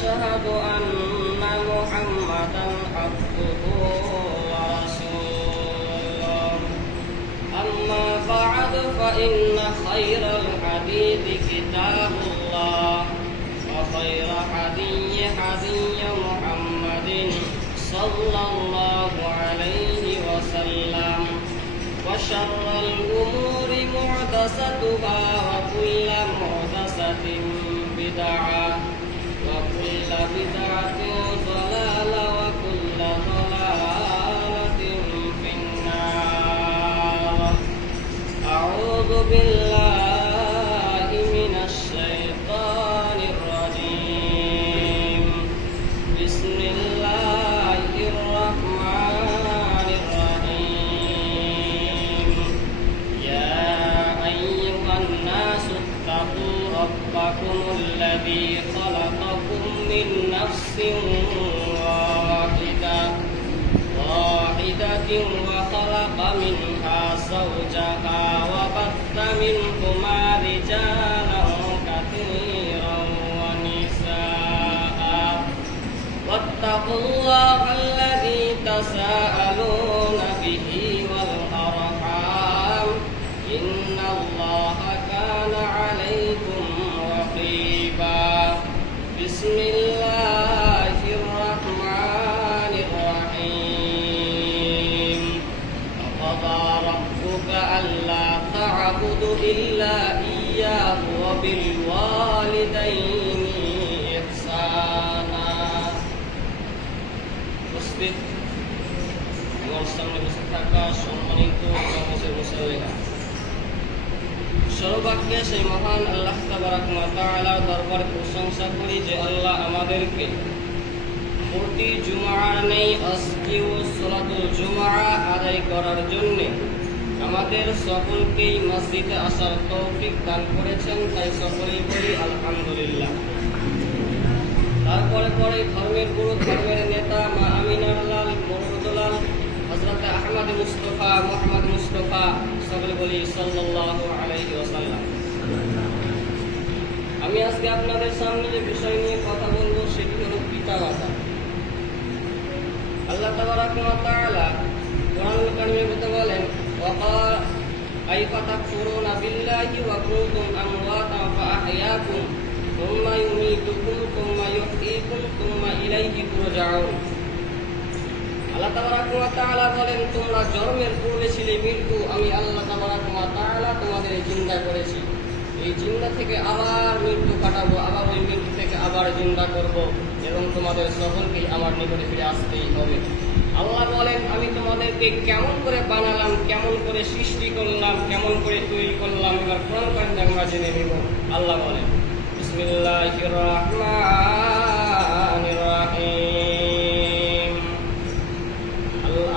وأشهد أن محمدا عبده ورسوله أما بعد فإن خير الحديث كتاب الله وخير هدي محمد صلى الله عليه وسلم وشر الأمور محدثاتها وكل محدثة بدعة وكل بدعة ضلالة وكل ضلالة في النار. أعوذ بالله من الشيطان الرجيم. بسم الله الرحمن الرحيم. يا أيها الناس اتقوا ربكم الذي خلقكم من نفس واحدة وخلق منها زوجها وبث منهما رجالا كثيرا ونساء واتقوا الله الذي تساءلون به والأرحام إن الله كان عليكم رقيبا. بسم الله الرحمن الرحيم. وقضى ربك ألا تعبدوا إلا إياه وبالوالدين إحسانا. উপস্থিত আমার সামনে বসে থাকা সম্মানিত মুসলিম সর্বাগ্যে সেই মহান আল্লাহ তাবারক ওয়া তাআলার দরবারে প্রশংসা করি যে আল্লাহ আমাদেরকে প্রতি জুমার নেই আজকেও সালাতুল জুমা আদায় করার জন্য আমাদের সকলকেই মসজিদে আসার তৌফিক দান করেছেন, তাই সকলেই বলি আলহামদুলিল্লাহ। তারপরে ধর্মের গুরু, ধর্মের নেতা মা আমিনার লাল মুরুদুলাল হযরত আহমদ মুস্তাফা মুহাম্মদ মুস্তাফা সকলে বলি সাল্লাল্লাহু আলাইহি ওয়াসাল্লাম। আমি আজকে আপনাদের সামনে যে বিষয় নিয়ে কথা বলবো সেটি হলো পিতামাতা। আল্লাহ তাবারক ওয়া তাআলা কোরআনুল কারীমের মধ্যে বলেন, ওয়াকাল কাইফা তাকফুরুনা বিল্লাহি ওয়া কুনতুম আমওয়াতান ফাআহইয়াকুম সুম্মা ইউমীতুকুম সুম্মা ইউহয়ীকুম সুম্মা ইলাইহি তুরজাউন। আল্লাহ তাবারক ওয়া তাআলা বলেন, তোমরা জন্মের পূর্বে ছিলে মৃত্যু, আমি আল্লাহ তাবারক ওয়া তাআলা তোমাদের জিন্দা করেছি। এই জিন্দা থেকে আবার মৃত্যু কাটাবো, আবার ওই মৃত্যু থেকে আবার জিন্দা করব এবং তোমাদের সকলকেই আমার নিকটে ফিরে আসতেই হবে। আল্লাহ বলেন, আমি তোমাদেরকে কেমন করে বানালাম, কেমন করে সৃষ্টি করলাম, কেমন করে তৈরি করলাম, এবার কোরআন কারিমে আমরা জেনে নিব। আল্লাহ বলেন, বিসমিল্লাহির রাহমানির রাহিম।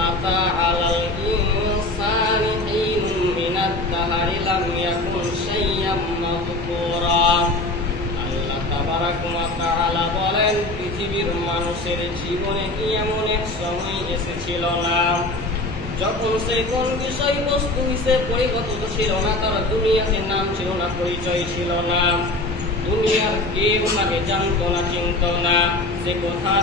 আতা আলাল ইনসানি হিনুম মিনাদ দাহরি লাম ইয়াকুন শাইয়্যাম মাযকুরা। আল্লাহ তাবারক ওয়া তাআলা বলেন, পৃথিবীর মানুষের জীবনে কি এমন এক সময় এসেছিল না যখন সে কোন বিষয়বস্তু হিসেবে পরিগত ছিল না, তার দুনিয়াতে নাম ছিল না, পরিচয় ছিল না, দুনিয়ার কেউ তাকে জানতো না, চিনত না। সে কোথা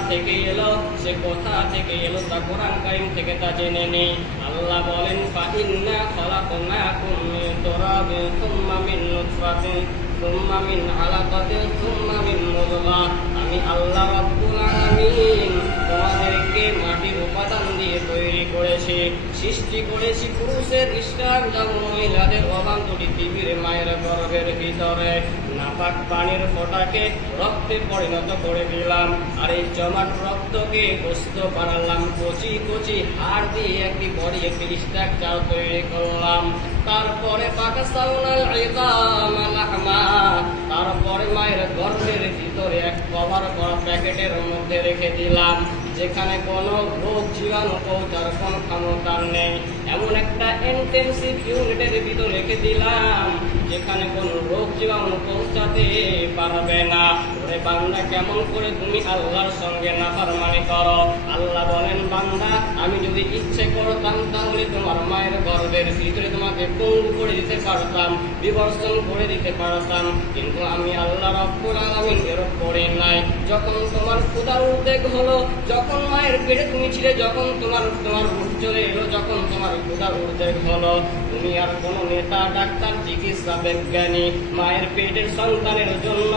থেকে এলো তা কোরআন কারীম থেকে তা জেনে নেই। আল্লাহ বলেন, ফাইন্না খালাকনাকুম মিন তুরাবিন সুম্মা মিন নুতফাতিন সুম্মা মিন আলাকাতিন সুম্মা মিন মুদগা। আমি আল্লাহ রাব্বুল আলামিন তোমাদেরকে মাটির উপাদান দিয়ে তৈরি করেছি, সৃষ্টি করেছি পুরুষের স্টার এবং মহিলাদের অবান্তরী পৃথিবীর মায়ের গর্ভের ভিতরে। নাপাক পানির ফোঁটাকে রক্তে পরিণত করে দিলাম, আর এই জমাট রক্তকে গোশত বানালাম, কচি কচি হাড় দিয়ে একটি বড়ি, একটি স্ট্রাকচার তৈরি করলাম। তারপরে পাকাসাউনাল ইযামা লাহমা, তারপরে মায়ের গর্ভের ভিতরে এক কভার করা প্যাকেটের মধ্যে রেখে দিলাম, যেখানে কোনো রোগ জীবাণু পৌঁছার কোনো ক্ষমতা নেই। এমন একটা ইন্টেনসিভ ইউনিটের ভিতর রেখে দিলাম যেখানে কোনো রোগ জীবাণু পৌঁছাতে পারবে না। ওরে বান্দা, কেমন করে তুমি আল্লাহর সঙ্গে নাফরমানি করো? আল্লাহ বলেন, বান্দা, আমি যদি ইচ্ছে করতাম তাহলে তোমার মায়ের গর্ভের ভিতরে তোমাকে পঙ্গু করে দিতে পারতাম, বিবর্জন করে দিতে পারতাম, কিন্তু আমি আল্লাহ রাব্বুল আলামিন এরকম করি নাই। যখন তোমার ক্ষুধার উদ্বেগ হলো, যখন মায়ের পেটে তুমি ছিলে, যখন তোমার রূপ চলে এলো, যখন তোমার ক্ষুধার উদ্বেগ হলো, তুমি আর কোনো নেতা, ডাক্তার, চিকিৎসা বিজ্ঞানী মায়ের পেটের সন্তানের জন্য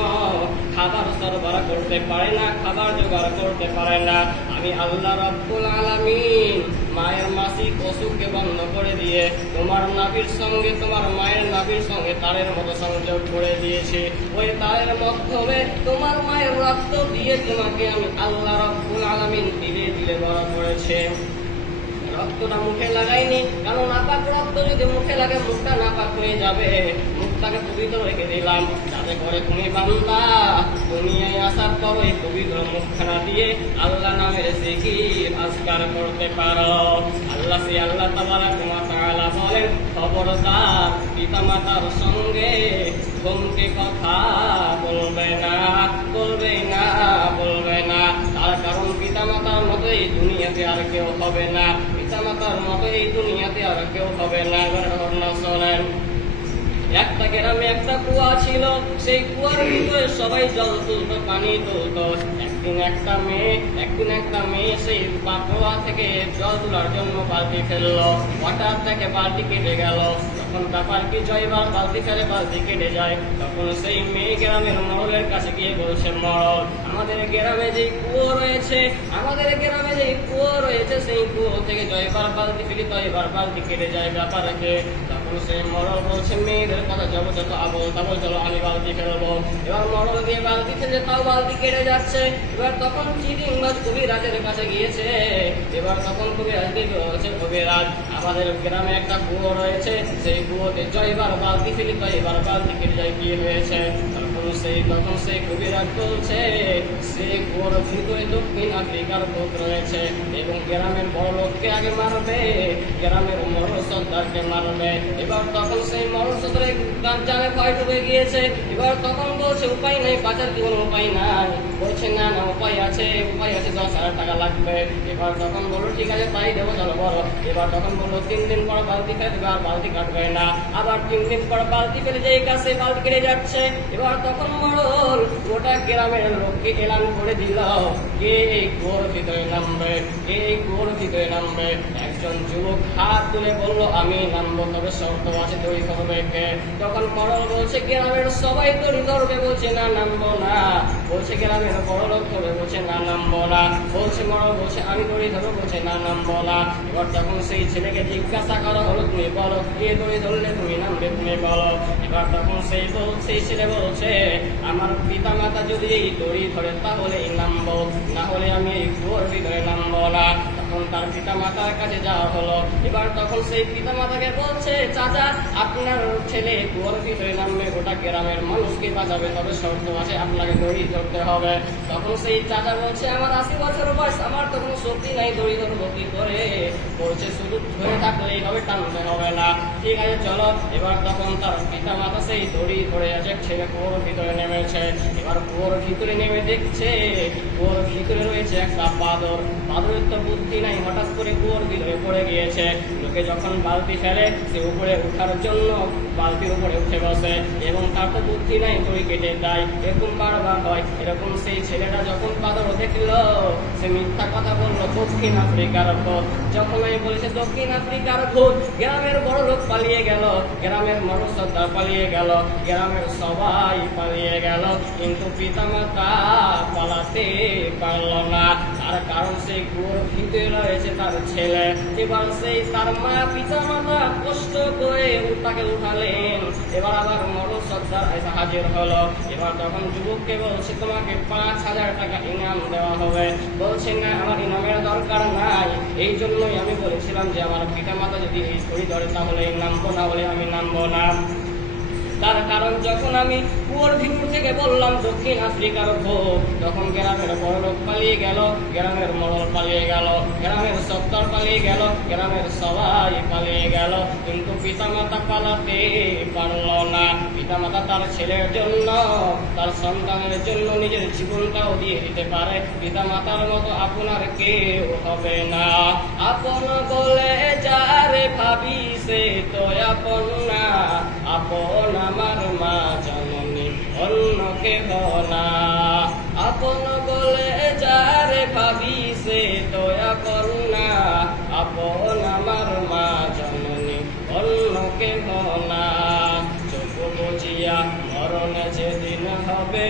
খাবার সরবরাহ করতে পারে না, খাবার জোগাড় করতে পারে না। আমি আল্লাহ রাব্বুল আলামিন মায়ের মাসিক অসুখকে বন্ধ করে দিয়ে তোমার নাভির সঙ্গে, তোমার মায়ের নাভির সঙ্গে তারের মতো সংযোগ করে দিয়েছি। ওই তারের মাধ্যমে তোমার মায়ের রক্ত দিয়ে তোমাকে আমি আল্লাহ রাব্বুল আলামিন ধীরে ধীরে বড় করেছে। রক্তটা মুখে লাগাইনি, কারণ নাপাক রক্ত যদি মুখে লাগে মুখটা নাপাক হয়ে যাবে। মুখটাকে পবিত্র রেখে দিলাম যাতে করে তুমি বান্দা দুনিয়ায় আসার পর এই পবিত্র মুখখানা দিয়ে আল্লাহ নামের জিকির আজকার করতে পারো। আল্লাহ তাবারাকা ওয়া তাআলা বলেন, খবরদার পিতামাতার সঙ্গে ধমকে কথা বলবে না, বলবে না, বলবে না। তার কারণ পিতামাতার মতো এই দুনিয়াতে আর কেউ হবে না, পিতামাতার মতো এই দুনিয়াতে আর কেউ হবে না। শোনেন, একটা গ্রামে একটা কুয়া ছিল, সেই কুয়ার ভিতরে সবাই জল তুলতো, পানি তুলতো। একদিন একটা মেয়ে সেই কুয়া থেকে জল তোলার জন্য বালতি ফেললো। হঠাৎ থেকে বালতি কেটে গেল। তখন ব্যাপার কি, জয়বার বালতি ফেলে বালতি কেটে যায়। তখন সেই মেয়ে গ্রামের মরলের কাছে গিয়ে বলছে, মরল, আমাদের গ্রামে যে কুয়ো রয়েছে, সেই কুয়ো থেকে জয়বার বালতি ফেলি, জয়বার বালতি কেটে যায়, ব্যাপার আছে। তখন সেই মরল বলছে, মেয়েদের কথা যাবো যত আবল তাবল, চলো আমি বালতি ফেলবো। এবার মরল দিয়ে বালতি ফেলে তাও বালতি কেটে যাচ্ছে। এবার তখন চিটিংবাজ কবিরাজের কাছে গিয়েছে। এবার তখন কবিরাজ বলছে, কবিরাজ, আমাদের গ্রামে একটা কুয়ো রয়েছে, সেই কুয়োতে জয়বার বালতি ফেলি, জয়বার বালতি কেটে যায়, কি হয়েছে? তখন সেই কবিরাজ বলছে, সেই কুয়োর ভিতরে দক্ষিণ আফ্রিকার ভূত রয়েছে এবং গ্রামের বড় লোককে আগে মারবে, গ্রামের মরল সর্দারকে মারবে। এবার তখন সেই মরল সর্দার জানে ভয় ঢুকে গিয়েছে। এবার তখন বলছে, উপায় নেই, বাঁচার কি কোনো উপায় নাই? বলছে, না না, উপায় আছে, 10,000 টাকা লাগবে। এবার তখন বললো, ঠিক আছে, তাই দেবো, চলো বলো। এবার তখন বললো, 3 দিন পর বালতি ফেলে দেবে, আর বালতি কাটবে না। আবার 3 দিন পর বালতি ফেলে যে কাছে বালতি কেটে যাচ্ছে। এবার তখন মরল গোটা গ্রামের লোককে এলান করে দিল, কে এই কুয়োর ভিতরে নামবে, কে এই কুয়োর ভিতরে নামবে। একজন যুবক হাত তুলে বলল, আমি নামবো, তবে শর্ত আছে, দড়ি ধরবে কে? তখন মরল বলছে, গ্রামের সবাই দড়ি ধরবে, বলছে না, নামবো না। বলছে গ্রামের বড় লোক ধরবে, বলছে না, নামবো না। বলছে মরল, বলছে আমি দড়ি ধরবো, বলছে না, নামবো না। এবার তখন সেই ছেলেকে জিজ্ঞাসা করা হলো, তুমি বলো, কে দড়ি ধরলে তুমি নামবে, তুমি বলো। এবার তখন সেই ছেলে বলছে, আমার পিতা মাতা যদি এই দড়ি ধরে তাহলে নামবো, না হলে আমি এই কুয়োর ভিতরে নামবো না। তখন তার পিতা মাতার কাছে যাওয়া হলো। এবার তখন সেই পিতা মাতাকে বলছে, চাচা, আপনার ছেলে কুয়োর ভিতরে নামবে, গোটা গ্রামের মানুষকে বাঁচাবে, তবে শর্ত আছে, আপনাকে দড়ি ধরতে হবে। তখন সেই চাচা বলছে, আমার 80 বছর বয়স, আমার তো কোনো শক্তি নাই, দড়ি ধরবো কি করে? বলছে, শুধু ধরে থাকলেই হবে, টানতে হবে না। ঠিক আছে, চলো। এবার তখন তার পিতা মাতা সেই দড়ি ধরে আছে, ছেলে কুয়োর ভিতরে নেমেছে। এবার কুয়োর ভিতরে নেমে দেখছে, কুয়োর ভিতরে রয়েছে একটা বাদর। বাদরের তো বুদ্ধি নাই, হঠাৎ করে কুয়োর ভিতরে পড়ে গিয়েছে। লোকে যখন বালতি ফেলে, সে উপরে উঠার জন্য বালতির উপরে উঠে বসে এবং তার তো বুদ্ধি নাই, দড়ি কেটে দেয়। এরকম বারবার হয়। এরকম সেই ছেলেটা যখন বাদর দেখলো, সে মিথ্যা কথা বললো, দক্ষিণ আফ্রিকার ভূত। যখন আমি বলেছে দক্ষিণ আফ্রিকার ভূত, গ্রামের বড় লোক পালিয়ে গেল, গ্রামের মরল সর্দার পালিয়ে গেল, গ্রামের সবাই পালিয়ে গেল, কিন্তু পিতামাতা পালাতে পারল না। তার কারণ সেই কুয়োর ভিতরে রয়েছে তার ছেলে। এবার সেই তার মা পিতামাতা কষ্ট করে তাকে উঠালেন। এবার আবার মরল সর্দার এসে হাজির হলো। এবার তখন যুবককে বলছে, তোমাকে 5,000 টাকা ইনাম দেওয়া হবে। বলছে, না, আমার ইনামের দরকার নাই, এই জন্যই আমি বলেছিলাম যে আমার পিতামাতা যদি এই দড়ি ধরে তাহলে নামবো, না হলে আমি নামবো না। তার কারণ যখন আমি কুয়োর ভিতর থেকে বললাম দক্ষিণ আফ্রিকার ভোগ, তখন গ্রামের বড়লোক পালিয়ে গেল, গ্রামের মরল পালিয়ে গেল, গ্রামের সত্তর পালিয়ে গেল, গ্রামের সবাই পালিয়ে গেল, কিন্তু পিতামাতা পালাতে পারল না। পিতামাতা তার ছেলের জন্য, তার সন্তানের জন্য নিজের জীবনটাও দিয়ে দিতে পারে। পিতামাতার মতো আপনার কেউ হবে না। আপন বলে যারে ভাবি সে তো আপন না, আপন আমার মা জননী অন্য কেহ না। আপন বলে যারে ভাবি সে তো আপন না, আপন আমার মা জননী অন্য কেহ না। চোখ বুঝিয়া মরণ যেদিন হবে,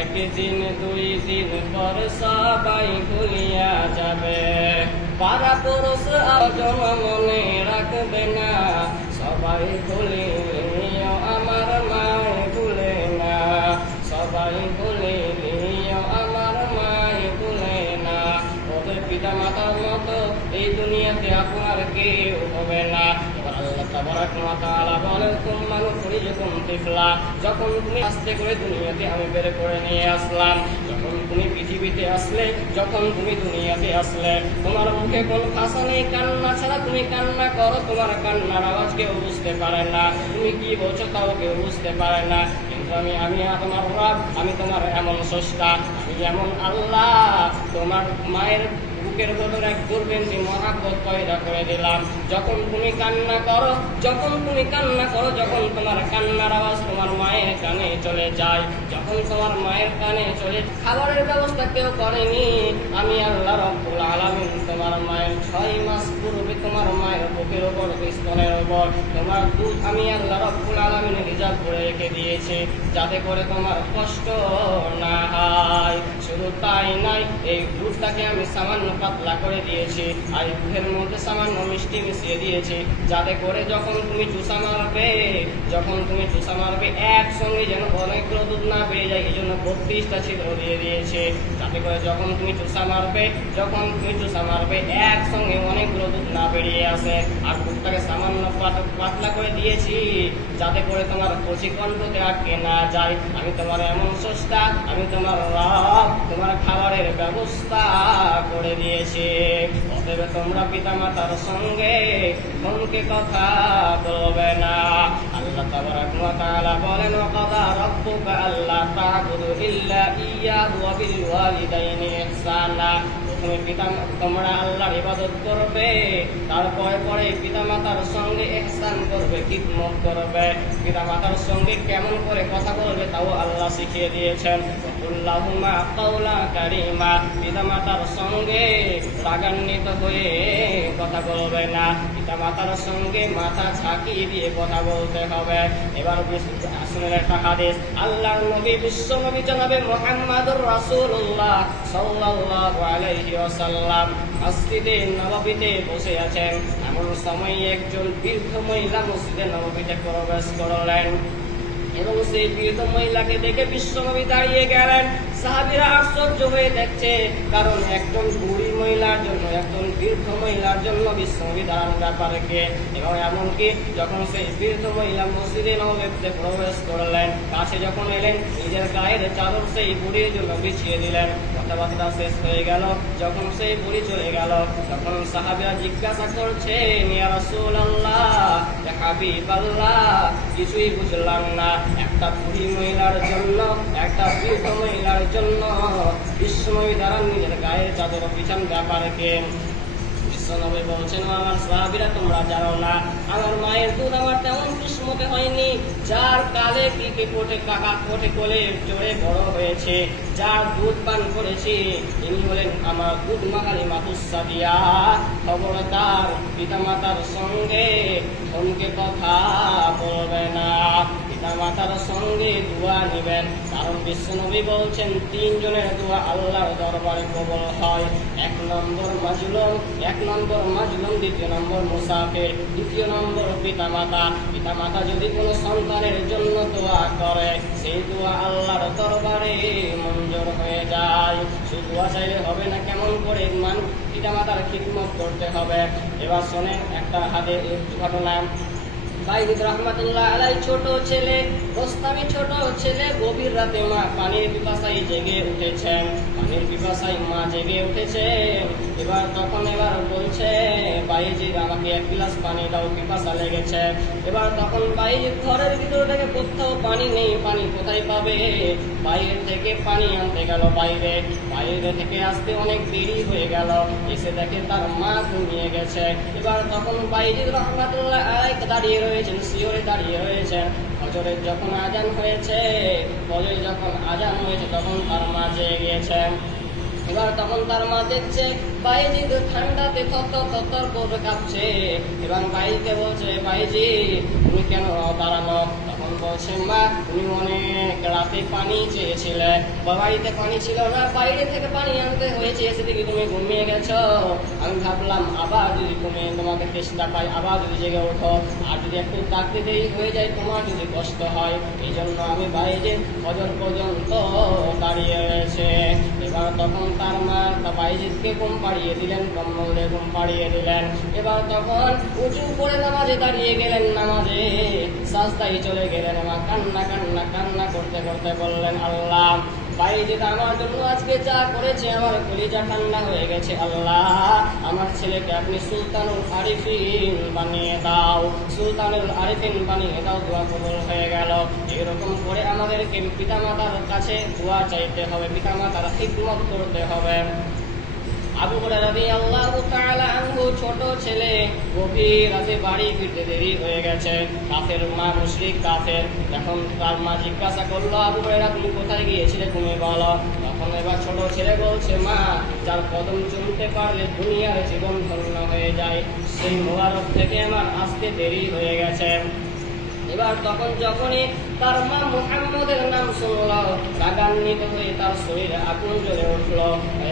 একদিন দুই দিন পর সবাই ভুলিয়া যাবে। পাড়া পড়োশ আয়োজন মনে রাখবে না, সবাই ভুলিও আমার মায় ভুলে না, সবাই ভুলিও আমার মায় ভুলে না। ওদের পিতা মাতার মতো এই দুনিয়াতে আপনার কেউ হবে না। এবার আল্লাহ তাবারাক ওয়া তাআলা বলেন, সুম্মা নুখরিজুকুম তিফলা, যখন তুমি আস্তে করে দুনিয়াতে আমি বের করে নিয়ে আসলাম, যখন তুমি পৃথিবীতে আসলে, যখন তুমি দুনিয়াতে আসলে, তোমার মুখে কোন ভাষা নেই, কান্না ছাড়া তুমি কান্না করো, তোমার কান্নার আওয়াজ কেউ বুঝতে পারে না, তুমি কি বলছো তাও কেউ বুঝতে পারে না। কিন্তু আমি তোমার রব, আমি তোমার এমন স্রষ্টা, আমি এমন আল্লাহ, তোমার মায়ের বুকের ভেতরে এক দুর্গন্ধি মহাব্বত পয়দা করে দিলাম। যখন তুমি কান্না করো, যখন তুমি কান্না করো, যখন তোমার কান্নার আওয়াজ তোমার মায়ের কানে চলে যায়, যখন তোমার মায়ের কানে চলে, খাবারের ব্যবস্থা কেউ করেনি, আমি আল্লাহ রব্বুল আলামিন তোমার মায়ের 6 মাস পূর্বে তোমার মায়ের বুকের উপর, স্তনের উপর তোমার দুধ আমি আল্লাহ রব্বুল আলামিন রিজার্ভ করে রেখে দিয়েছি, যাতে করে তোমার কষ্ট না হয়। শুধু তাই নয়, এই দুধটাকে আমি সামান্য পাতলা করে দিয়েছি, আর দুধের মধ্যে সামান্য মিষ্টি মিশিয়ে দিয়েছি, যাতে করে যখন তুমি চুষা মারবে, যখন তুমি চুষা মারবে একসঙ্গে যেন অনেকগুলো দুধ না বেরিয়ে যায়, এই জন্য 32টা ছিদ্র দিয়ে দিয়েছে, যাতে করে যখন তুমি চুষা মারবে, যখন তুমি চুষা মারবে একসঙ্গে অনেকগুলো দুধ না বেরিয়ে আসে। আর দুধটাকে সামান্য পাতলা করে দিয়েছি, যাতে করে তোমার কচি কণ্ঠতে আটকে না যায়। আমি তোমার এমন স্রষ্টা, আমি তোমার রব, তোমার খাবারের ব্যবস্থা করে দিয়েছি। অতএব তোমরা পিতা মাতার সঙ্গে মনকে কথা বলবে না। আল্লাহ তাবারাক ওয়া তাআলা বলেন, ওয়া কাযা রাব্বুকা আল্লা তা'বুদু ইল্লা ইয়্যাহু ওয়া বিল ওয়ালিদাইনি ইহসানা। তোমরা আল্লাহর ইবাদত করবে, তারপরে পরে পিতামাতার সঙ্গে ইহসান করবে, খিদমত করবে। পিতামাতার সঙ্গে কেমন করে কথা বলবে তাও আল্লাহ শিখিয়ে দিয়েছেন। কুল্লাহুমা কাওলা কারীমা, পিতামাতার সঙ্গে রাগান্বিত হয়ে কথা বলবে না, পিতামাতার সঙ্গে মাথা ঝাঁকিয়ে দিয়ে কথা বলতে হবে। এবার শুনুন একটা হাদিস, আল্লাহর নবী বিশ্ব নবী জনাবে মুহাম্মদুর রাসূলুল্লাহ সাল্লাল্লাহু আলাইহি ওয়াসাল্লাম মসজিদে নববীতে বসে আছেন। এমন সময় একজন বৃদ্ধ মহিলা মসজিদে নববীতে প্রবেশ করলেন এবং সেই বৃদ্ধ মহিলাকে দেখে বিশ্বনবী দাঁড়িয়ে গেলেন। সাহাবীরা আশ্চর্য হয়ে দেখছে, কারণ একজন বুড়ি মহিলার জন্য, একজন বৃদ্ধ মহিলার জন্য বিশ্বনবী দাঁড়ানোর ব্যাপারে কে। এবং এমনকি যখন সেই বৃদ্ধ মহিলা মসজিদে নববীতে প্রবেশ করলেন, কাছে যখন এলেন, নিজের গায়ের চাদর সেই বুড়ির জন্য বিছিয়ে দিলেন। কথাবার্তা শেষ হয়ে গেল, যখন সেই বুড়ি চলে গেল, তখন সাহাবীরা জিজ্ঞাসা করছে, ইয়া রাসূলুল্লাহ, ইয়া হাবিবাল্লাহ, কিছুই বুঝলাম না, একটা বুড়ি মহিলার জন্য, একটা বৃদ্ধ মহিলার জন্য বিশ্বনবী দাঁড়ান, নিজের গায়ের চাদর বিছান ব্যাপারে কে। বিশ্বনবী বলছেন, আমার সাহাবীরা তোমরা জানো না, আমার মায়ের দুধ আমার তেমন কিসমতে হয়নি, যার কালে কি কোটে কাকা কোটে কোলে চড়ে বড় হয়েছে, যার দুধ পান করেছি, তিনি হলেন আমার দুধ মাহালি মাতুসাদিয়া। খবরদার পিতামাতার সঙ্গে ধনকে কথা বলবে না, পিতামাতার সঙ্গে দোয়া নেবেন, কারণ বিশ্বনবী বলছেন 3 জনের দোয়া আল্লাহর দরবারে কবুল হয়। 1 নম্বর মাজলুম, 1 নম্বর মাজলুম, 2 নম্বর মুসাফির, 2 নম্বর পিতামাতা। পিতামাতা যদি কোনো সন্তানের জন্য দোয়া করে, সেই দোয়া আল্লাহর দরবারে মঞ্জুর হয়ে যায়। শুধু দোয়া চাইলে হবে না, কেমন করে পিতামাতার খিদমত করতে হবে। এবার শোনেন একটা ঘটনা। বাইজিদ রহমাতুল্লাহ আলাইহি ছোট ছেলে রোস্তামি ছোট ছেলে গভীর রাতে মা পানির পিপাসায় জেগে উঠেছেন, পানির পিপাসায় মা জেগে উঠেছে। এবার বলছে বাইজিদ আমাকে এক গ্লাস পানি দাও, পিপাসা লেগেছে। এবার তখন বাইজিদ ঘরের ভিতর থেকে কোথাও পানি নেই, পানি কোথায় পাবে? বাইরে থেকে পানি আনতে গেল, বাইরে থেকে আসতে অনেক দেরি হয়ে গেল। এসে দেখে তার মা ঘুমিয়ে গেছে। এবার তখন বাইজিদ রহমাতুল্লাহ আলাইহি দাঁড়িয়ে রয়েছেন, শিওরে দাঁড়িয়ে রয়েছেন। ফজরের যখন আজান হয়েছে, তখন তার মা জেগে গিয়েছে। এবার তখন তার মা দেখছে বাইজিদ ঠান্ডাতে থরথর করে কাঁপছে। এবার বাইজিদকে বলছে, বাইজি তুমি কেন দাঁড়ানো? তখন বলছে, মা তুমি অনেক রাতে পানি চেয়েছিলে, বাড়িতে পানি ছিল না, বাইরে থেকে পানি আনতে হয়েছে, এসে দেখি তুমি ঘুমিয়ে গেছো। আমি ভাবলাম আবার যদি তোমাকে তেষ্টা পাই, আবার যদি জেগে ওঠো, আর যদি একটু তাকতে দেরি হয়ে যায়, তোমার যদি কষ্ট হয়, এই জন্য আমি বাইজিদ ফজর পর্যন্ত দাঁড়িয়ে রয়েছে। এবার তখন তার মা বাইজিদকে ঘুম পাড়িয়ে দিলেন, কম্বল দিয়ে ঘুম পাড়িয়ে দিলেন। এবার তখন উঁচু করে নামাজে দাঁড়িয়ে গেলেন, নামাজে সাজদায় চলে গেলেন। এবার কান্না করতে করতে বললেন, আল্লাহ বাইজিদ আমার জন্য আজকে যা করেছে আমার কলিজা ঠান্ডা হয়ে গেছে। আল্লাহ আমার ছেলেকে আপনি সুলতানুল আরিফিন বানিয়ে দাও, দোয়া কবুল হয়ে গেল। এরকম করে আমাদেরকে পিতামাতার কাছে দোয়া চাইতে হবে, পিতামাতার খিদমত করতে হবে। আবু হুরায়রা রাদিয়াল্লাহু তাআলা আনহু ছোট ছেলে, গভীর রাতে বাড়ি ফিরতে দেরি হয়ে গেছে। কাফের মা, মুশরিক কাফের। এখন তার মা জিজ্ঞাসা করলো, আবু হুরায়রা তুমি কোথায় গিয়েছিলে, তুমি বলো। তখন এবার ছোট ছেলে বলছে, মা যার কদম চুমতে পারলে দুনিয়ার জীবন ধন্য হয়ে যায়, সেই মোবারক থেকে আমার আসতে দেরি হয়ে গেছে। এবার তখন যখনই তার মা মুহাম্মদের নাম শুনল, রাগান্বিত হয়ে তার শরীরে আগুন জ্বলে উঠল।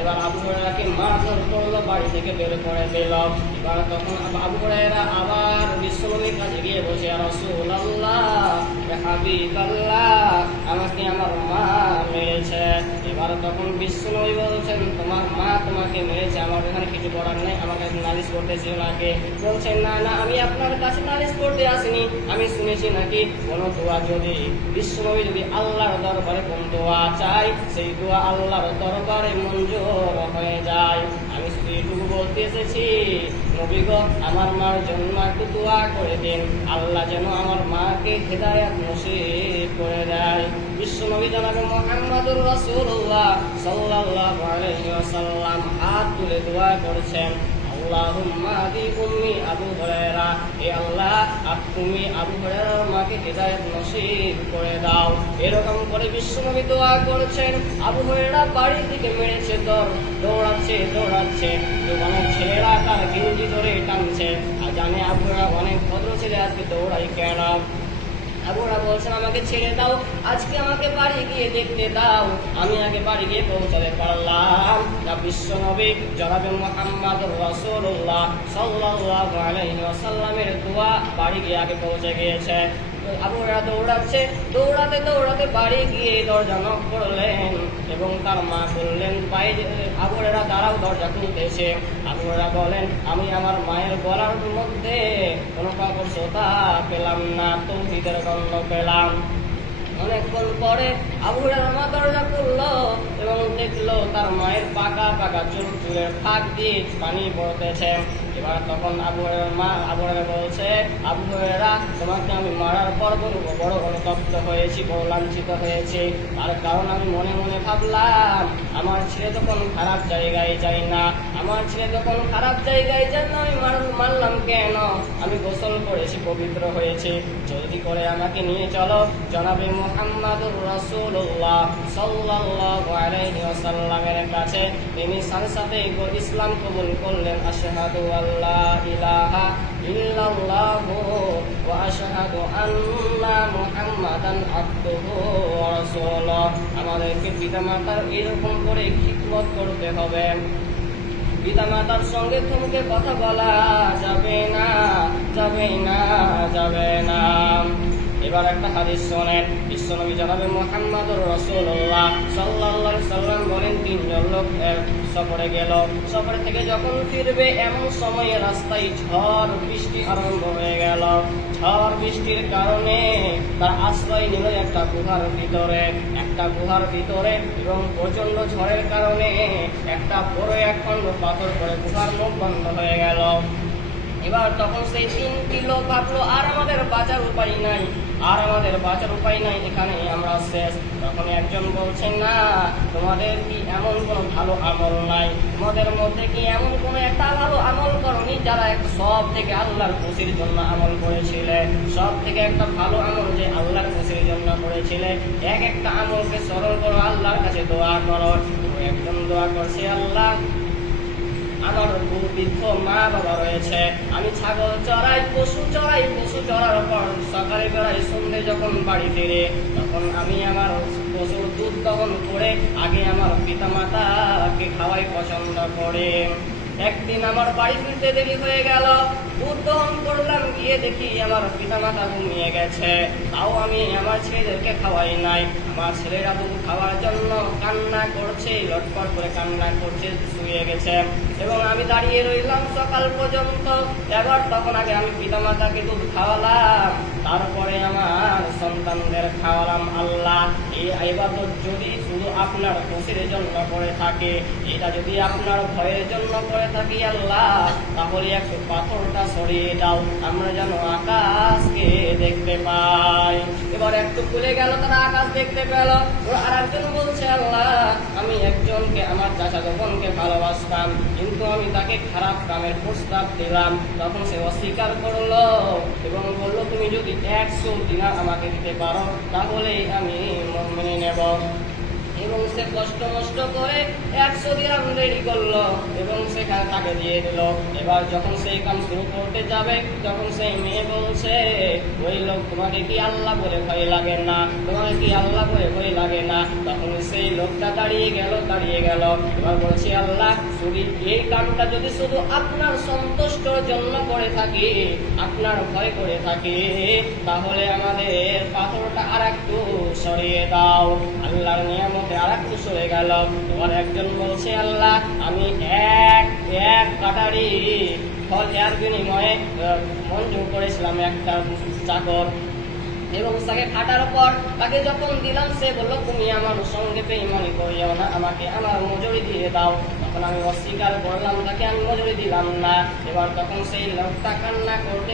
এবার আবু হুরায়রাকে মারধর করলো, বাড়ি থেকে বের করে দিল। এবার তখন আবু হুরায়রা আবার বিশ্বনবীর কাছে গিয়ে বসে, ইয়া রাসূলুল্লাহ, ইয়া হাবিবাল্লাহ, আমাকে আমার মা মেরেছে। এবার তখন বিশ্বনবী বলছেন, তোমার মা তোমাকে মেরেছে, আমার এখানে কিছু করার নেই, আমাকে নালিশ করতেছি ওনাকে। বলছেন, না আমি আপনার কাছে নালিশ করতে আসিনি, আমি শুনেছি নাকি কোনো দোয়া যদি বিশ্বনবী যদি আল্লাহর দরবারে কোন দোয়া চাই, সেই দোয়া আল্লাহর দরবারে মঞ্জুর হয়ে যায়। আমি শুধু এটুকু বলতে এসেছি, নবী গো আমার মার জন্য একটু দোয়া করে দিন, আল্লাহ যেন আমার মাকে হিদায়াত নসিব করে দেয়। বিশ্বনবী জনাবে মুহাম্মদুর রাসূলুল্লাহ সাল্লাল্লাহু আলাইহি ওয়াসাল্লাম হাত তুলে দোয়া করেছেন, আল্লাহুম্মা হাদি উম্মি আবু হুরায়রা, হে আল্লাহ তুমি আবু হুরায়রার মাকে হিদায়াত নসিব করে দাও। এরকম করে বিশ্বনবী দোয়া করেছেন। আবু হুরায়রা বাড়ির দিকে মেরেছে দৌড়াচ্ছে, অনেক ছেলেরা তার গেঞ্জি ধরে টানছে, আর জানে আবু হুরায়রা অনেক ভদ্র ছেলে, আজকে দৌড়াই কেন? আবুরা বলছেন, আমাকে ছেড়ে দাও, আজকে আমাকে বাড়ি গিয়ে দেখতে দাও, আমি আগে বাড়ি গিয়ে পৌঁছাতে পারলাম। বিশ্বনবী জনাবে মুহাম্মদুর রাসূলুল্লাহ সাল্লাল্লাহু আলাইহি ওয়াসাল্লামের দোয়া বাড়ি গিয়ে আগে পৌঁছে গিয়েছে। আবুরা দৌড়াতে বাড়ি গিয়ে দরজা নক করলেন এবং তার মা বললেন, আবুরা দাঁড়াও, দরজা খুলতেছে। আবুরা বলেন, আমি আমার মায়ের গলার মধ্যে কোনো কাপড় সোতা পেলাম না, তৌহিদের গন্ধ পেলাম। অনেকক্ষণ পরে আবু হুরায়রা মা দরজা খুললো এবং দেখলো তার মায়ের পাকা চুলের ফাঁক দিয়ে পানি পড়তেছে। এবার তখন আবু হুরায়রা বলছে, আবু হুরায়রা তোমাকে আমি মারার পর বড় অনুতপ্ত হয়েছি, বড় লাঞ্ছিত হয়েছি। তার কারণ আমি মনে মনে ভাবলাম, আমার ছেলে তখন খারাপ জায়গায় যায় না, আমি মানলাম কেন? আমি গোসল করেছি, পবিত্র হয়েছি, জলদি করে আমাকে নিয়ে চলো জনাবে মুহাম্মদুর রাসূলুল্লাহ সাল্লাল্লাহু আলাইহি ওয়াসাল্লামের কাছে। তিনি সাথে ইসলাম কবুল করলেন। আশহাদু আল্লা ইলাহা ইল্লাল্লাহু ওয়া আশহাদু আন্না মুহাম্মাদান আবদুহু ওয়া রাসূলুহু। আমাদেরকে পিতামাতার এরকম করে খিদমত করতে হবে। পিতামাতার সঙ্গে থমকে কথা বলা যাবে না। এবার একটা হাদিস শোনেন। বিশ্বনবী জনাবে মুহাম্মদুর রাসূলুল্লাহ সাল্লাল্লাহু আলাইহি সাল্লাম বলেন, তিনজন লোক সফরে গেল। সফর থেকে যখন ফিরবে এমন সময়ে রাস্তায় ঝড় বৃষ্টি আরম্ভ হয়ে গেল। ঝড় বৃষ্টির কারণে তার আশ্রয় নিল একটা গুহার ভিতরে এবং প্রচন্ড ঝড়ের কারণে একটা বড় একখণ্ড পাথর করে গুহার মুখ বন্ধ হয়ে গেল। এবার তখন সেই 3টি লোক ভাবলো আর আমাদের বাঁচার উপায় নাই, এখানে আমরা শেষ। তখন একজন বলছে, না, তোমাদের কি এমন কোনো ভালো আমল নাই? তোমাদের মধ্যে কি এমন কোনো একটা ভালো আমল করনি যারা সব থেকে আল্লাহর খুশির জন্য আমল করেছিলে? সব থেকে একটা ভালো আমল যে আল্লাহর খুশির জন্য করেছিলে, একটা আমলকে স্মরণ করো, আল্লাহর কাছে দোয়া করো। একজন দোয়া করছে, আল্লাহ, আমার বৃদ্ধ মা বাবা রয়েছে, আমি ছাগল চড়াই, পশু চড়ার পর সকালে বেলায় সন্ধ্যে যখন বাড়ি ফিরে তখন আমি আমার পশুর দুধ দহন করে আগে আমার পিতা মাতাকে খাওয়াই পছন্দ করে। একদিন আমার বাড়ি ফিরতে দেরি হয়ে গেল, দুধ দহন করলাম, গিয়ে দেখি আমার পিতা মাতা ঘুমিয়ে গেছে। তাও আমি আমার ছেলেদেরকে খাওয়াই নাই। আমার ছেলেরা দুধ খাওয়ার জন্য কান্না করছে, লটপট করে কান্না করছে, শুয়ে গেছে এবং আমি দাঁড়িয়ে রইলাম সকাল পর্যন্ত। এবার তখন আগে আমি পিতা মাতাকে দুধ খাওয়ালাম, তারপরে আমার সন্তানদের খাওয়ালাম। আল্লাহ, এই ইবাদত যদি শুধু আপনার খুশির জন্য করে থাকে, এটা যদি আপনার ভয়ের জন্য করে থাকি আল্লাহ, তাহলে একটু পাথরটা সরিয়ে দাও, আমরা যেন আকাশকে দেখতে পাই। এবার একটু খুলে গেল, তারা আকাশ দেখতে পেল। আর একজন বলছে, আল্লাহ, আমি একজনকে, আমার চাচাতো বোনকে ভালোবাসতাম, কিন্তু আমি তাকে খারাপ কামের প্রস্তাব দিলাম। তখন সে অস্বীকার করলো এবং বললো, তুমি যদি 100 দিনার আমাকে দিতে পারো তাহলে আমি মেনে নেব। এবং সে কষ্ট করে 100 দিরহাম রেডি করলো এবং সেখানে তাকে দিয়ে দিল। এবার যখন সেই কাম শুরু করতে যাবে তখন সেই মেয়ে বলছে, ওই লোক, তোমাকে কি আল্লাহ বলে ভয় লাগে না? তখন সেই লোকটা দাঁড়িয়ে গেল। এবার বলছে, আল্লাহ, এই কামটা যদি শুধু আপনার সন্তুষ্টর জন্য করে থাকি, আপনার ভয় করে থাকি, তাহলে আমাদের পাথরটা আর একটু সরিয়ে দাও। আল্লাহর নিয়ামতে আর একটু সরে গেল। তোমার একজন বলছে, আল্লাহ, আমি এক কাটারি ফল এর বিনিময়ে মঞ্জুর করেছিলাম একটা চাকর, এবং তাকে খাটার পর তাকে যখন দিলাম সে বললো, তুমি আমার সঙ্গে বেঈমানি করিও না, আমাকে আমার মজুরি দিয়ে দাও। তখন আমি অস্বীকার করলাম, তাকে আমি মজুরি দিলাম না। এবার তখন সেই লোকটা কান্না করতে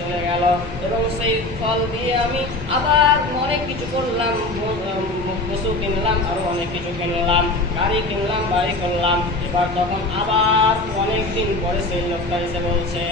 চলে গেল এবং সেই ফল দিয়ে আমি আবার অনেক কিছু করলাম, পশু কিনলাম, আরো অনেক কিছু কিনলাম, গাড়ি কিনলাম, বাড়ি করলাম। এবার তখন আবার অনেক দিন পরে সেই লোকটা এসে বলছে,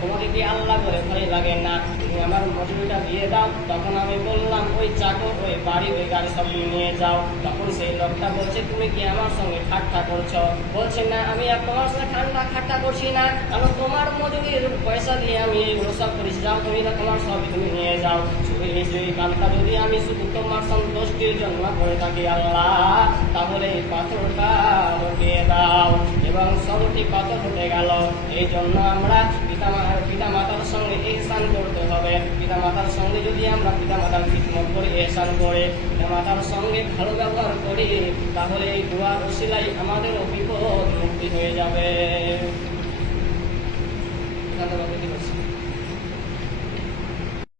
তোমাকে কি আল্লাহ করে ভয় লাগে না? তুমি আমার মজুরিটা দিয়ে দাও। তখন আমি বললাম, ওই চাকর, ওই বাড়ি, ওই গাড়ি সব নিয়ে যাও। তখন সেই লোকটা বলছে, তুমি কি আমার সঙ্গে ঠাট্টা করছো? বলছে, না, আমি আর তোমার সঙ্গে ঠাট্টা করছি না, কারণ তোমার মজুরির পয়সা দিয়ে আমি এগুলো সব করেছি, যাও তুমি, না, তোমার সবই তুমি নিয়ে যাও। এই কামটা যদি আমি শুধু তোমার সন্তুষ্টির জন্য করে থাকি আল্লাহ, তাহলে এই পাথরটা হটিয়ে দাও। এবং সবটি পাথর হতে গেল। এই জন্য আমরা পিতা মাতার সঙ্গে ইহসান করতে হবে। পিতা মাতার সঙ্গে যদি আমরা পিতা মাতার খিদমত করে, ইহসান করে পিতা মাতার সঙ্গে ভালো ব্যবহার করি, তাহলে এই দুয়ার ওসিলাই আমাদের বিপদ মুক্তি হয়ে যাবে।